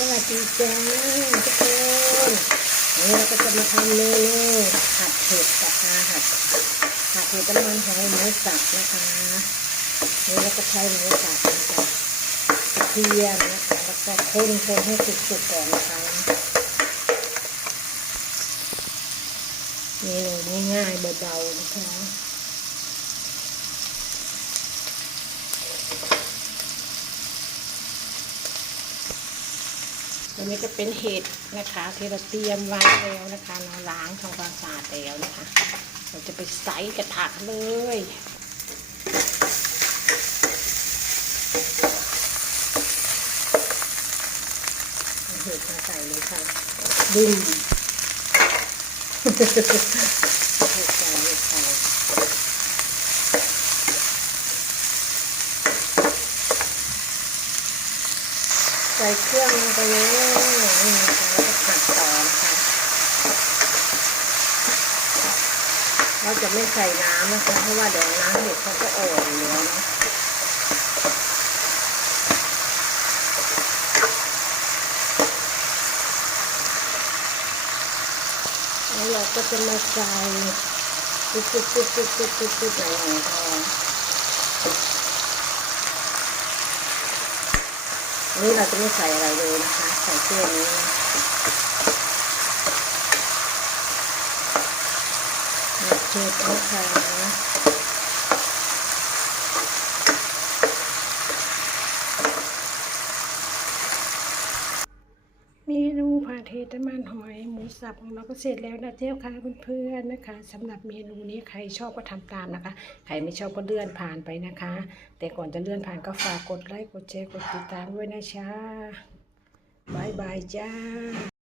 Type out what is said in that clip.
สวัสดีจ้าทุกคนวันนี้เราก็จะมาทำเมนูผัดเผ็ดนะคะผัดผัดเผ็ดน้ำมันหอยหมูสับนะคะนี่เราก็ใช้หมูสับนะคะกระเทียมนะคะแล้วก็คนคนให้สุกๆก่อนนะคะเมนูง่ายๆเบาๆนะคะ อันนี้ก็เป็นเห็ดนะคะที่เราเตรียมไว้แล้วนะคะเราล้างทำความสะอาดแล้วนะคะ เราจะไปใส่กระถางเลยเอาเห็ดมาใส่เลยค่ะดึงเห็ดใส่เห็ดใส่ ใส่เครื่องลงไปเลยนี่นะคะแล้วก็ผัดต่อนะคะ เราจะไม่ใส่น้ำนะคะ เพราะว่าเดี๋ยวน้ำเห็ดเขาก็อ่อนอยู่แล้วเนาะแล้วเราก็จะมาใส่ปุ๊บปุ๊บปุ๊บปุ๊บปุ๊บปุ๊บปุ๊บในหอยทอ อันนี้เราจะไม่ใส่อะไรเลยนะคะ ใส่แค่นี้นะเผ็ดนะคะเมนู ผัดเห็ดน้ำมันหอยหมูสับของเราก็เสร็จแล้วนะเจ้าค่ะเพื่อนๆนะคะสำหรับเมนูนี้ใครชอบก็ทำตามนะคะ ใครไม่ชอบก็เลื่อนผ่านไปนะคะ แต่ก่อนจะเลื่อนผ่านก็ฝากกดไลค์กดแชร์กดติดตามด้วยนะจ๊ะบายบายจ้า